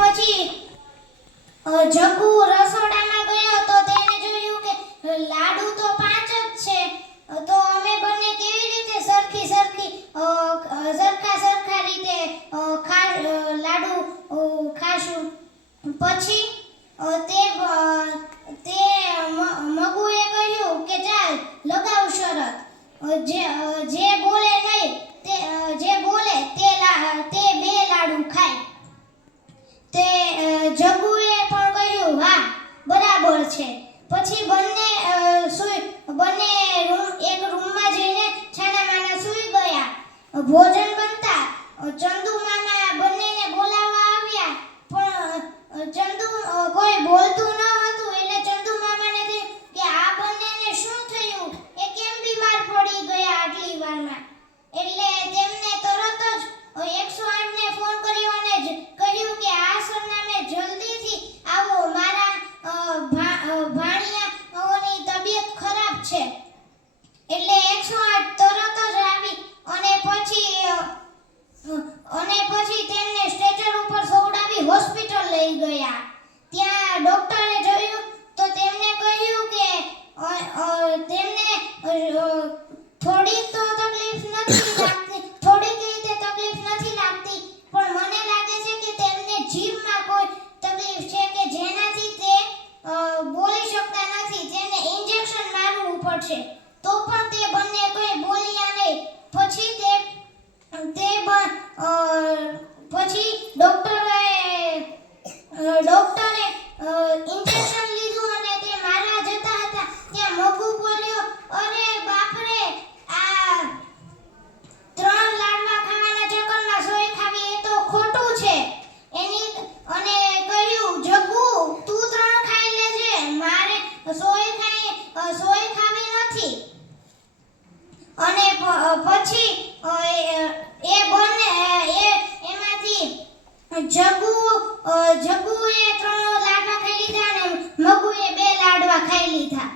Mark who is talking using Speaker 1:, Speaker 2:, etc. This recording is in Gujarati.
Speaker 1: પછી જગુ રસોડામાં ગયો તો તેને જોયું કે લાડુ તો પાંચ જ છે. તો અમે બંને કેવી રીતે સરખી સરખી સરખા સરખા રીતે લાડુ ખાશું. પછી તે તે મગુએ કહ્યું કે ચાલ, લગાવ શરત. જે જે બોલે નહીં, તે જે બોલે તે તે બે લાડુ ખાય. તે જગુએ પણ કહ્યું, હા, બરાબર છે. પછી બંને સુઈ, બંને રૂમ, એક રૂમમાં જઈને છાના માના સુઈ ગયા. ભોજન બનતા ચંદુ છે. જગુ જગુએ ત્રણ લાડવા ખાઈ લીધા અને મગુએ બે લાડવા ખાઈ લીધા.